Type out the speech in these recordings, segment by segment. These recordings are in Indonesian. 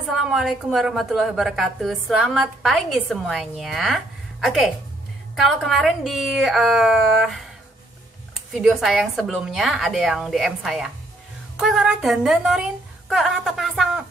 Assalamualaikum warahmatullahi wabarakatuh. Selamat pagi semuanya. Oke, kalau kemarin di video saya yang sebelumnya ada yang DM saya, kok ora dandan Norin, kok ora pasang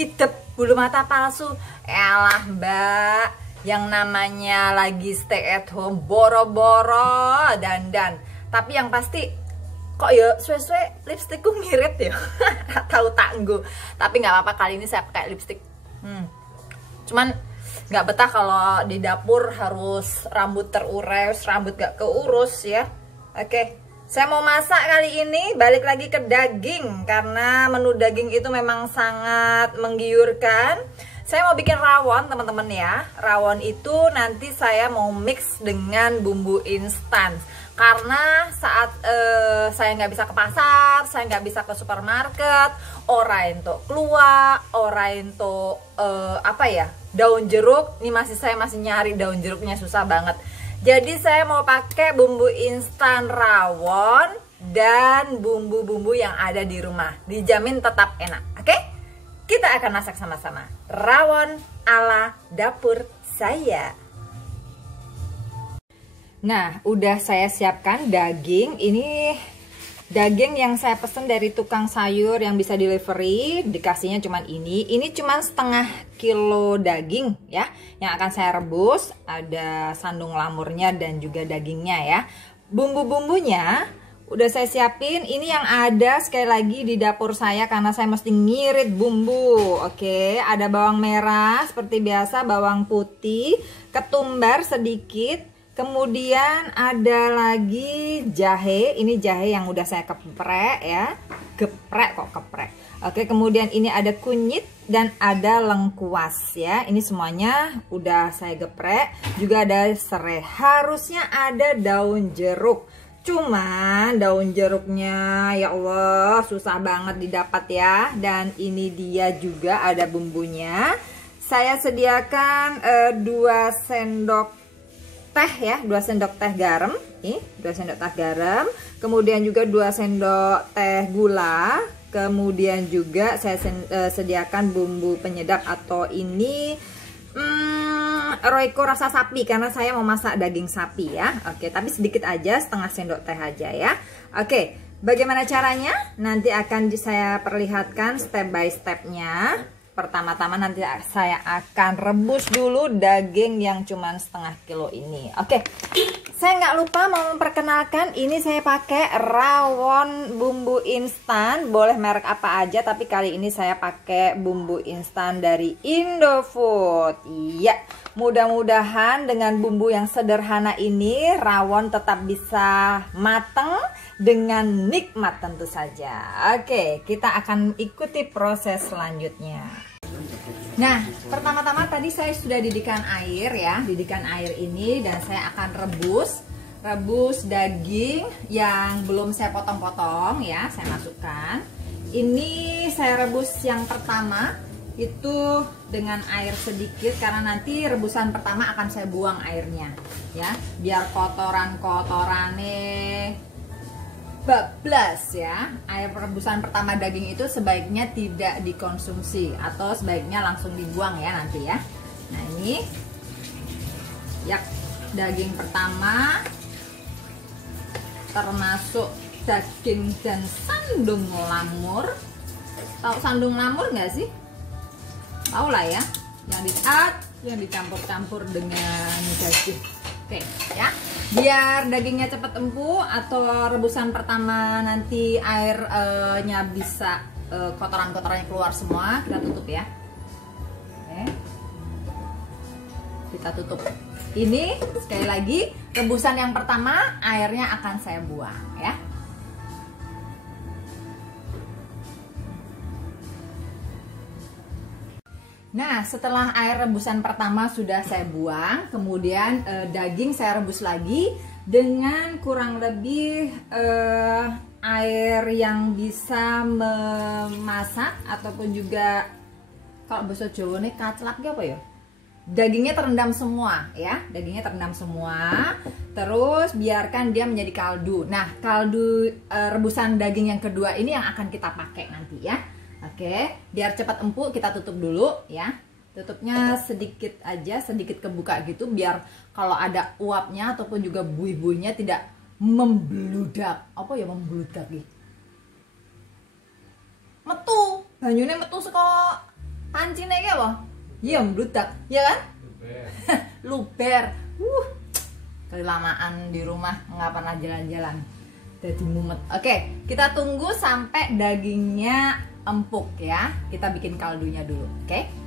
idep bulu mata palsu. Elah mbak, yang namanya lagi stay at home boro-boro dandan. Tapi yang pasti kok ya suwe-suwe lipstikku ngirit ya. Tahu tangguh. Tapi nggak apa-apa, kali ini saya pakai lipstik. Cuman nggak betah kalau di dapur harus rambut terurai, rambut gak keurus ya. Oke, saya mau masak kali ini, balik lagi ke daging karena menu daging itu memang sangat menggiurkan. Saya mau bikin rawon teman-teman ya. Rawon itu nanti saya mau mix dengan bumbu instan. Karena saat saya nggak bisa ke pasar, saya nggak bisa ke supermarket, ora ento keluar, ora ento daun jeruk. Ini saya masih nyari daun jeruknya, susah banget. Jadi saya mau pakai bumbu instan rawon dan bumbu-bumbu yang ada di rumah. Dijamin tetap enak. Oke? Kita akan masak sama-sama rawon ala dapur saya. Nah, udah saya siapkan daging. Ini daging yang saya pesen dari tukang sayur yang bisa delivery. Dikasihnya cuman ini. Ini cuman setengah kilo daging ya, yang akan saya rebus. Ada sandung lamurnya dan juga dagingnya ya. Bumbu-bumbunya udah saya siapin. Ini yang ada sekali lagi di dapur saya karena saya mesti ngirit bumbu. Oke, ada bawang merah seperti biasa, bawang putih, ketumbar sedikit. Kemudian ada lagi jahe. Ini jahe yang udah saya geprek ya. Geprek kok geprek. Oke, kemudian ini ada kunyit dan ada lengkuas ya. Ini semuanya udah saya geprek. Juga ada serai. Harusnya ada daun jeruk. Cuman daun jeruknya ya Allah susah banget didapat ya. Dan ini dia juga ada bumbunya. Saya sediakan 2 sendok teh ya, 2 sendok teh garam. Nih, 2 sendok teh garam. Kemudian juga 2 sendok teh gula. Kemudian juga saya sediakan bumbu penyedap atau ini Royco rasa sapi karena saya mau masak daging sapi ya. Oke, tapi sedikit aja, setengah sendok teh aja ya. Oke, bagaimana caranya? Nanti akan saya perlihatkan step by stepnya. Pertama-tama nanti saya akan rebus dulu daging yang cuman setengah kilo ini. Oke, saya nggak lupa mau memperkenalkan, ini saya pakai rawon bumbu instan. Boleh merek apa aja, tapi kali ini saya pakai bumbu instan dari Indofood. Iya, mudah-mudahan dengan bumbu yang sederhana ini rawon tetap bisa mateng dengan nikmat tentu saja. Oke, kita akan ikuti proses selanjutnya. Nah, pertama-tama tadi saya sudah didihkan air ya, didihkan air ini, dan saya akan rebus daging yang belum saya potong-potong ya, saya masukkan. Ini saya rebus yang pertama itu dengan air sedikit karena nanti rebusan pertama akan saya buang airnya ya, biar kotoran-kotorannya bablas ya. Air rebusan pertama daging itu sebaiknya tidak dikonsumsi atau sebaiknya langsung dibuang ya nanti ya. Nah ini ya, daging pertama termasuk daging dan sandung lamur. Tahu sandung lamur nggak sih? Tahu lah ya, yang dicampur-campur dengan daging. Oke ya, biar dagingnya cepat empuk atau rebusan pertama nanti airnya bisa kotoran-kotorannya keluar semua, kita tutup ya. Oke, kita tutup. Ini sekali lagi rebusan yang pertama airnya akan saya buang ya. Nah, setelah air rebusan pertama sudah saya buang, kemudian daging saya rebus lagi dengan kurang lebih air yang bisa memasak ataupun juga kalau bahasa Jawa nih kaclak apa ya? Dagingnya terendam semua ya, dagingnya terendam semua. Terus biarkan dia menjadi kaldu. Nah, kaldu rebusan daging yang kedua ini yang akan kita pakai nanti ya. Oke, biar cepat empuk kita tutup dulu ya. Tutupnya sedikit aja, sedikit kebuka gitu, biar kalau ada uapnya ataupun juga buih-buihnya tidak membludak. Apa ya membludak gitu? Metu, banyune metu saka pancine iki apa? Iya membludak, ya kan? Luber. Kelamaan di rumah nggak pernah jalan-jalan. Jadi mumet. Oke, kita tunggu sampai dagingnya empuk ya. Kita bikin kaldunya dulu, oke?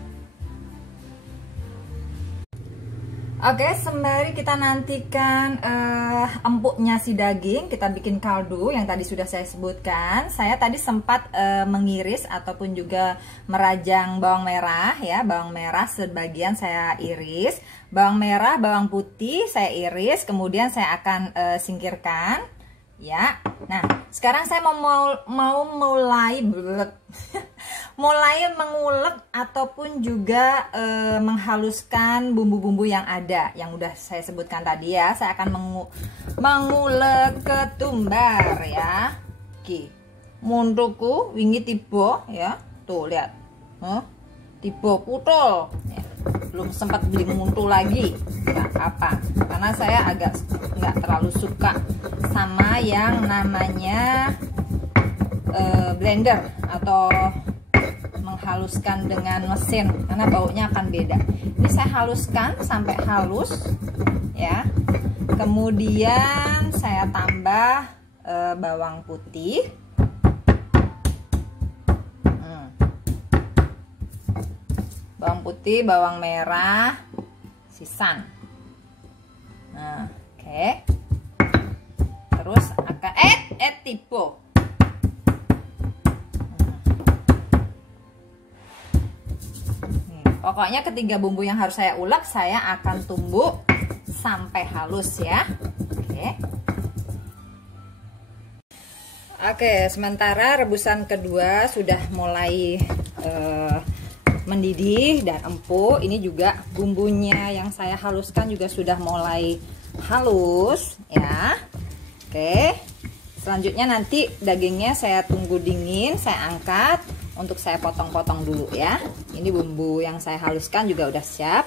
Oke, sembari kita nantikan empuknya si daging, kita bikin kaldu yang tadi sudah saya sebutkan. Saya tadi sempat mengiris ataupun juga merajang bawang merah ya. Bawang merah sebagian saya iris, bawang merah, bawang putih saya iris, kemudian saya akan singkirkan ya. Nah, sekarang saya mau mulai mulai mengulek ataupun juga menghaluskan bumbu-bumbu yang ada yang udah saya sebutkan tadi ya. Saya akan mengulek ketumbar ya. Oke. Munduku wingi tiba ya. Tuh lihat. Tiba putul. Ya. Belum sempat beli muntu lagi. Nggak apa. Karena saya agak nggak terlalu suka sama yang namanya blender atau menghaluskan dengan mesin karena baunya akan beda. Ini saya haluskan sampai halus ya. Kemudian saya tambah bawang putih. Bawang putih, bawang merah, sisan. Nah, oke. Terus akan tipe. Pokoknya ketiga bumbu yang harus saya ulek saya akan tumbuk sampai halus ya. Oke, sementara rebusan kedua sudah mulai mendidih dan empuk. Ini juga bumbunya yang saya haluskan juga sudah mulai halus ya. Oke. Selanjutnya nanti dagingnya saya tunggu dingin, saya angkat untuk saya potong-potong dulu ya. Ini bumbu yang saya haluskan juga udah siap.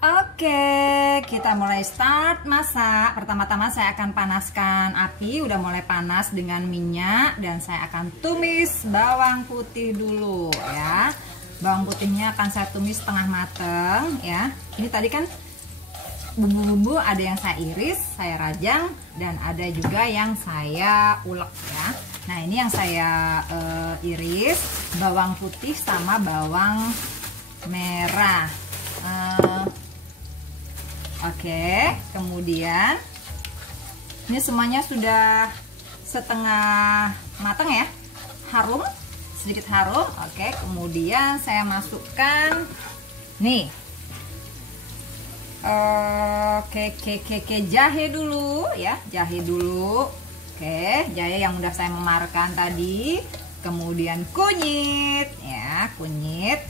Oke, kita mulai start masak. Pertama-tama saya akan panaskan api, udah mulai panas dengan minyak, dan saya akan tumis bawang putih dulu ya. Bawang putihnya akan saya tumis setengah mateng ya. Ini tadi kan bumbu-bumbu ada yang saya iris, saya rajang, dan ada juga yang saya ulek ya. Nah, ini yang saya iris, bawang putih sama bawang merah. Oke, kemudian ini semuanya sudah setengah matang ya, harum, sedikit harum. Oke, kemudian saya masukkan nih jahe dulu ya, jahe dulu. Oke, jahe yang udah saya memarkan tadi, kemudian kunyit ya, kunyit,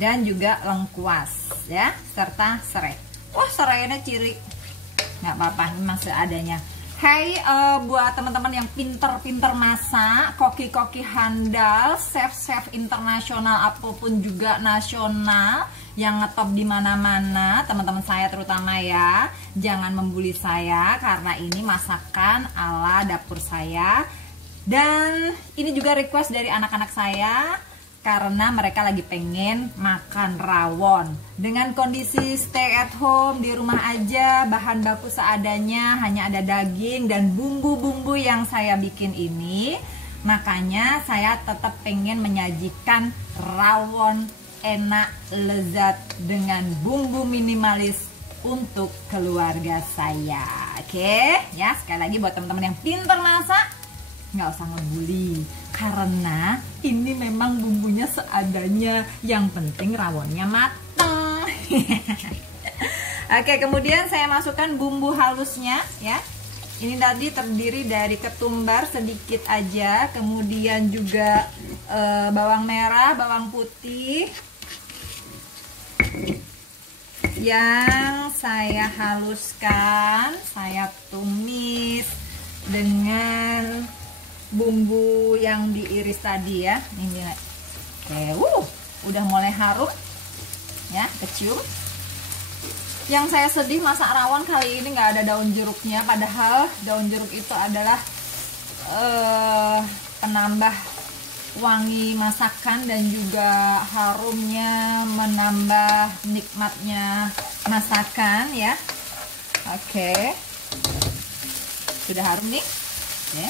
dan juga lengkuas ya, serta serai. Wah, serainya ciri, nggak apa-apa, memang seadanya. Hey, buat teman-teman yang pinter-pinter masak, koki-koki handal, chef-chef internasional apapun juga nasional yang ngetop di mana-mana, teman-teman saya terutama ya, jangan membuli saya karena ini masakan ala dapur saya. Dan ini juga request dari anak-anak saya karena mereka lagi pengen makan rawon. Dengan kondisi stay at home, di rumah aja, bahan baku seadanya, hanya ada daging dan bumbu-bumbu yang saya bikin ini. Makanya saya tetap pengen menyajikan rawon enak, lezat dengan bumbu minimalis untuk keluarga saya. Oke, ya, sekali lagi buat teman-teman yang pintar masak, nggak usah ngebully karena ini memang bumbunya seadanya, yang penting rawonnya mateng. Oke, kemudian saya masukkan bumbu halusnya ya. Ini tadi terdiri dari ketumbar sedikit aja, kemudian juga bawang merah, bawang putih yang saya haluskan, saya tumis dengan bumbu yang diiris tadi ya. Ini oke, udah mulai harum ya, kecium. Yang saya sedih masak rawon kali ini nggak ada daun jeruknya, padahal daun jeruk itu adalah penambah wangi masakan dan juga harumnya, menambah nikmatnya masakan ya. Oke, sudah harum nih. Oke.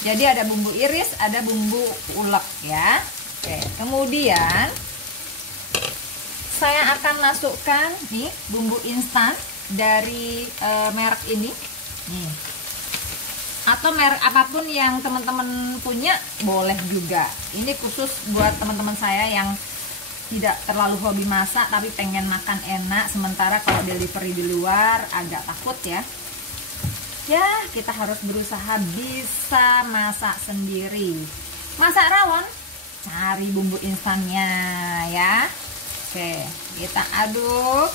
Jadi ada bumbu iris, ada bumbu ulek ya. Oke, kemudian saya akan masukkan nih bumbu instan dari merek ini nih, atau merek apapun yang teman-teman punya boleh juga. Ini khusus buat teman-teman saya yang tidak terlalu hobi masak tapi pengen makan enak, sementara kalau delivery di luar agak takut ya. Ya, kita harus berusaha bisa masak sendiri. Masak rawon, cari bumbu instannya ya. Oke, kita aduk.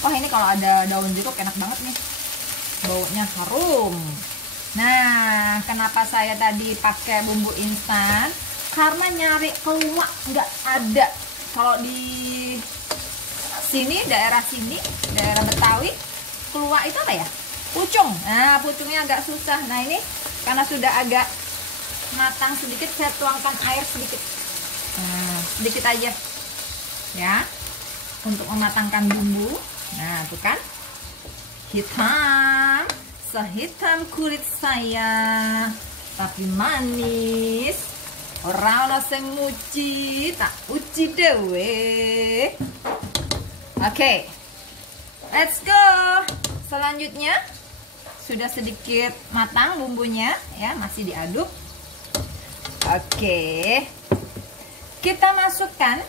Wah, ini kalau ada daun jeruk enak banget nih, baunya harum. Nah, kenapa saya tadi pakai bumbu instan? Karena nyari keluak nggak ada. Kalau di sini, daerah Betawi, keluak itu apa ya? Pucung. Nah, pucungnya agak susah. Nah, ini karena sudah agak matang sedikit, saya tuangkan air sedikit. Nah, sedikit aja ya, untuk mematangkan bumbu. Nah, tuh kan, hitam, sehitam kulit saya, tapi manis. Ora ono sing muji, tak uji dewe. Oke, let's go. Selanjutnya sudah sedikit matang bumbunya ya, masih diaduk. Oke, kita masukkan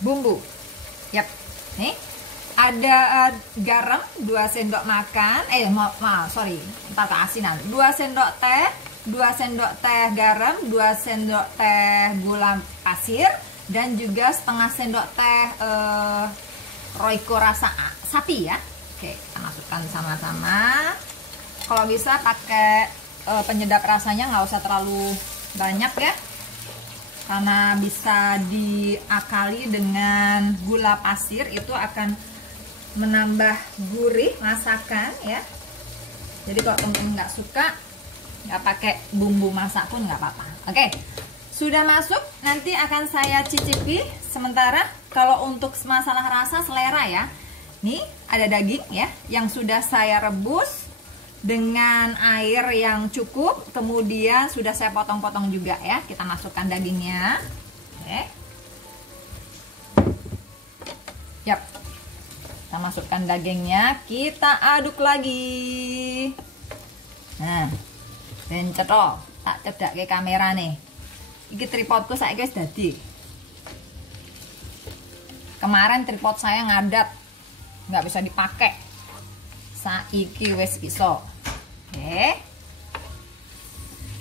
bumbu. Yap, nih ada garam 2 sendok makan. Sorry, entar keasinan. 2 sendok teh, 2 sendok teh garam, 2 sendok teh gula pasir, dan juga setengah sendok teh Royco rasa sapi ya. Oke, kita masukkan sama-sama. Kalau bisa pakai penyedap rasanya, nggak usah terlalu banyak ya, karena bisa diakali dengan gula pasir, itu akan menambah gurih masakan ya. Jadi kalau teman-teman nggak suka, nggak pakai bumbu masak pun nggak apa-apa. Oke, sudah masuk, nanti akan saya cicipi. Sementara kalau untuk masalah rasa, selera ya. Nih ada daging ya, yang sudah saya rebus dengan air yang cukup, kemudian sudah saya potong-potong juga ya. Kita masukkan dagingnya. Oke. Yap. Kita masukkan dagingnya, kita aduk lagi. Nah, dan cetok, tak cedak ke kamera nih. Iki tripodku saya guys dadi. Kemarin tripod saya ngadat, nggak bisa dipakai. Saiki wes iso. Oke.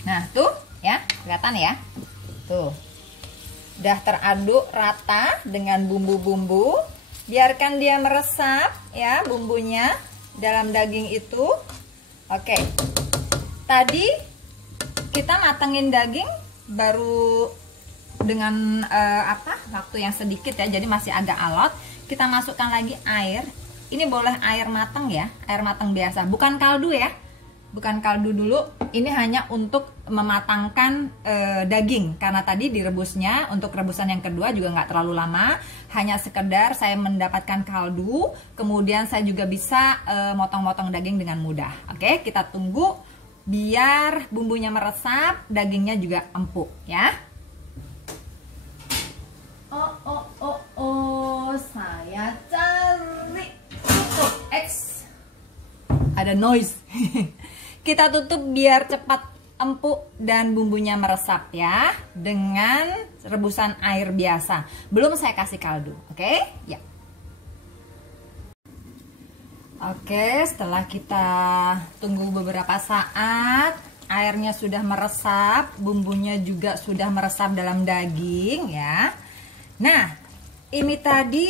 Nah, tuh ya, kelihatan ya. Tuh. Udah teraduk rata dengan bumbu-bumbu. Biarkan dia meresap ya bumbunya dalam daging itu. Oke. Tadi kita matengin daging baru dengan waktu yang sedikit ya, jadi masih agak alot. Kita masukkan lagi air. Ini boleh air matang ya, air matang biasa, bukan kaldu ya, bukan kaldu dulu. Ini hanya untuk mematangkan daging, karena tadi direbusnya untuk rebusan yang kedua juga nggak terlalu lama, hanya sekedar saya mendapatkan kaldu, kemudian saya juga bisa motong-motong daging dengan mudah. Oke, kita tunggu biar bumbunya meresap, dagingnya juga empuk ya. Saya cari tutup X, ada noise. Kita tutup biar cepat empuk dan bumbunya meresap ya, dengan rebusan air biasa. Belum saya kasih kaldu, oke? Ya. Oke, setelah kita tunggu beberapa saat, airnya sudah meresap, bumbunya juga sudah meresap dalam daging ya. Nah, ini tadi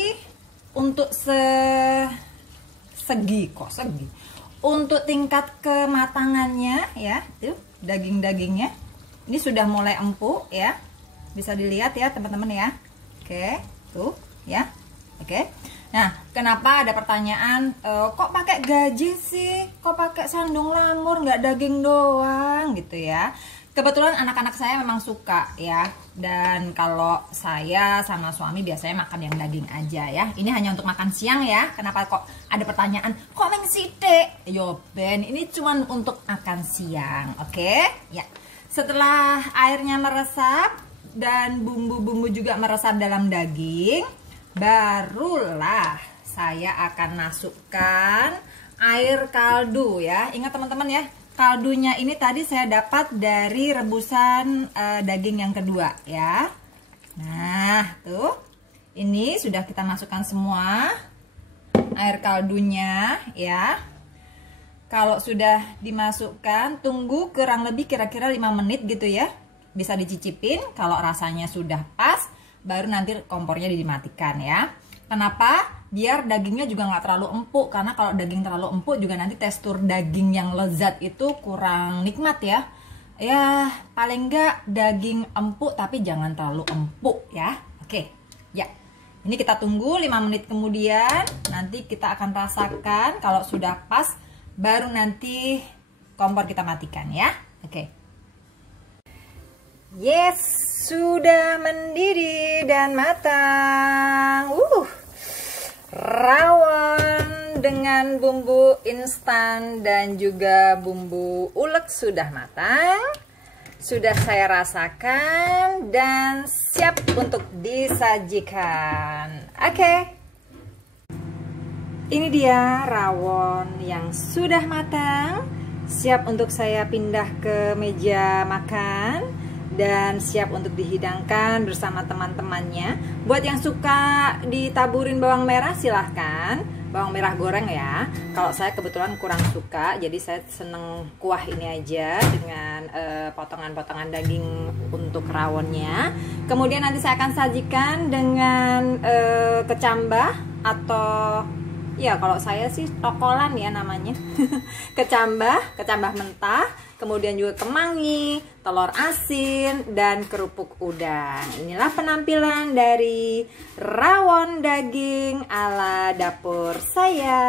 untuk Untuk tingkat kematangannya ya, tuh daging-dagingnya ini sudah mulai empuk ya. Bisa dilihat ya teman-teman ya. Oke, tuh ya. Oke. Nah, kenapa ada pertanyaan kok pakai gaji sih? Kok pakai sandung lamur nggak daging doang gitu ya? Kebetulan anak-anak saya memang suka ya. Dan kalau saya sama suami biasanya makan yang daging aja ya. Ini hanya untuk makan siang ya. Kenapa kok ada pertanyaan? Kok neng sithik? Yo Ben, ini cuman untuk makan siang, oke? Ya. Setelah airnya meresap dan bumbu-bumbu juga meresap dalam daging, barulah saya akan masukkan air kaldu ya. Ingat teman-teman ya. Kaldunya ini tadi saya dapat dari rebusan daging yang kedua ya. Nah, tuh. Ini sudah kita masukkan semua air kaldunya ya. Kalau sudah dimasukkan, tunggu kurang lebih kira-kira 5 menit gitu ya. Bisa dicicipin, kalau rasanya sudah pas, baru nanti kompornya dimatikan ya. Kenapa? Biar dagingnya juga nggak terlalu empuk, karena kalau daging terlalu empuk juga nanti tekstur daging yang lezat itu kurang nikmat ya. Ya paling nggak daging empuk tapi jangan terlalu empuk ya. Oke ya, ini kita tunggu 5 menit kemudian, nanti kita akan rasakan kalau sudah pas, baru nanti kompor kita matikan ya. Oke. Yes, sudah mendidih dan matang. Rawon dengan bumbu instan dan juga bumbu ulek sudah matang. Sudah saya rasakan dan siap untuk disajikan. Oke. Ini dia rawon yang sudah matang. Siap untuk saya pindah ke meja makan. Dan siap untuk dihidangkan bersama teman-temannya. Buat yang suka ditaburin bawang merah silahkan, bawang merah goreng ya. Kalau saya kebetulan kurang suka, jadi saya seneng kuah ini aja dengan potongan-potongan daging untuk rawonnya. Kemudian nanti saya akan sajikan dengan kecambah atau ya kalau saya sih tokolan ya namanya. kecambah mentah. Kemudian juga kemangi, telur asin, dan kerupuk udang. Inilah penampilan dari rawon daging ala dapur saya.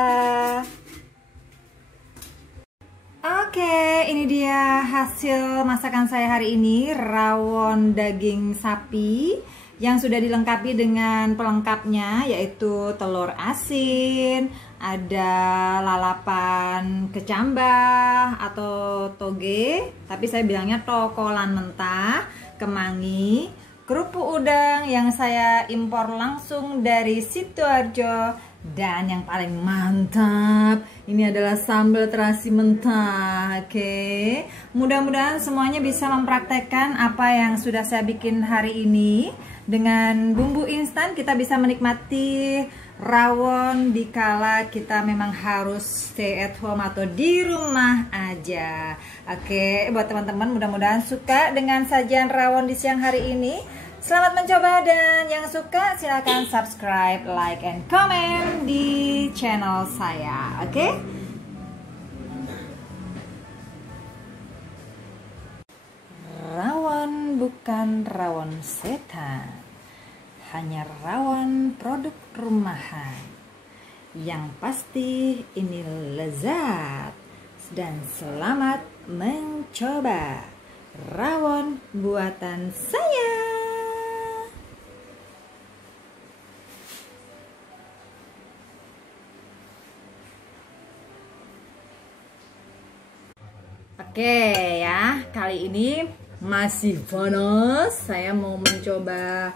Oke, ini dia hasil masakan saya hari ini, rawon daging sapi yang sudah dilengkapi dengan pelengkapnya, yaitu telur asin, ada lalapan kecambah atau toge, tapi saya bilangnya tokolan mentah, kemangi, kerupuk udang yang saya impor langsung dari Sidoarjo, dan yang paling mantap ini adalah sambal terasi mentah. Oke, mudah-mudahan semuanya bisa mempraktekkan apa yang sudah saya bikin hari ini. Dengan bumbu instan kita bisa menikmati rawon dikala kita memang harus stay at home atau di rumah aja. Oke, buat teman-teman mudah-mudahan suka dengan sajian rawon di siang hari ini. Selamat mencoba, dan yang suka silahkan subscribe, like, and comment di channel saya. Oke? Rawon bukan rawon setan, hanya rawon produk rumahan. Yang pasti ini lezat, dan selamat mencoba rawon buatan saya. Oke ya, kali ini masih panas. Saya mau mencoba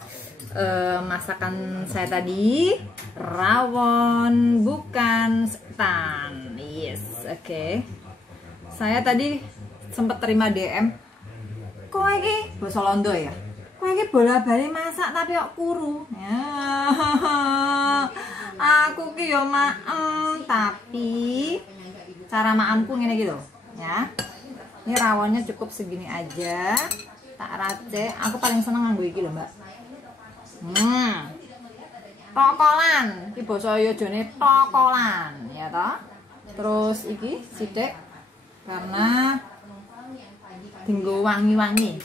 masakan saya tadi, rawon bukan setan. Yes, oke. Saya tadi sempat terima DM, kok iki basa Londo ya? Kok iki bola-bali masak tapi kok kuru. Ya. Aku ki yo maem, tapi cara maamku ngene gitu, ya. Ini rawonnya cukup segini aja, tak racik. Aku paling seneng nganggo iki lho, Mbak. Tokolan, iki basa yo jane tokolan, ya toh? Terus iki sithik karena tinggo wangi-wangi.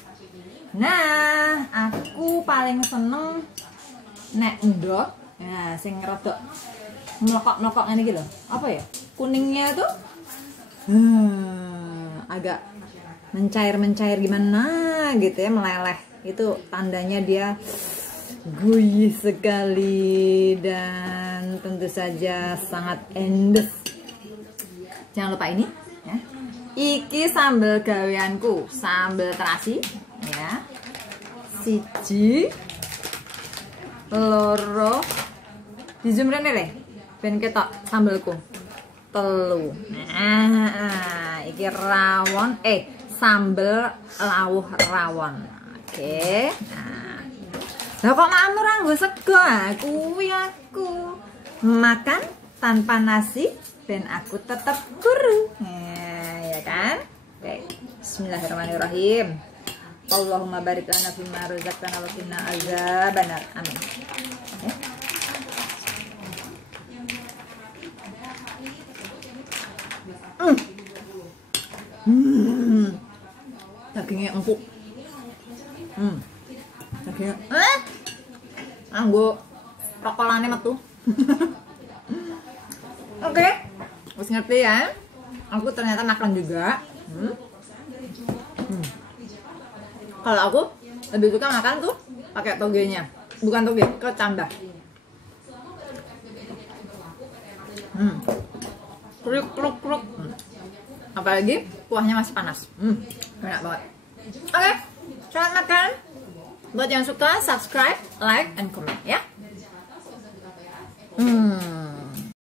Nah, aku paling seneng nek endok, ya sing rada melokok-melokok ngene iki lho. Apa ya? Kuningnya tuh agak mencair-mencair gimana gitu ya, meleleh. Itu tandanya dia gurih sekali dan tentu saja sangat endes. Jangan lupa ini ya. Iki sambal gaweanku, sambal terasi ya. Siji loro di zoom rene le ben ketok sambelku. Telu. Nah, iki rawon sambal lawuh rawon. Oke. Nah. Lah kok mamur nggo sego kuwi aku. Makan tanpa nasi ben aku tetap guru. Ya kan? Oke. Bismillahirrahmanirrahim. Allahumma barik lana fimma razaqtana wa qina azabannar. Amin. Dagingnya empuk. Dagingnya anggo rokolane metu. Oke. Wis ngerti ya. Aku ternyata makan juga. Kalau aku lebih suka makan tuh pakai togenya. Bukan toge, kecambah. Kruk. Apalagi kuahnya masih panas. Enak banget. Oke, selamat makan. Buat yang suka, subscribe, like, and comment ya.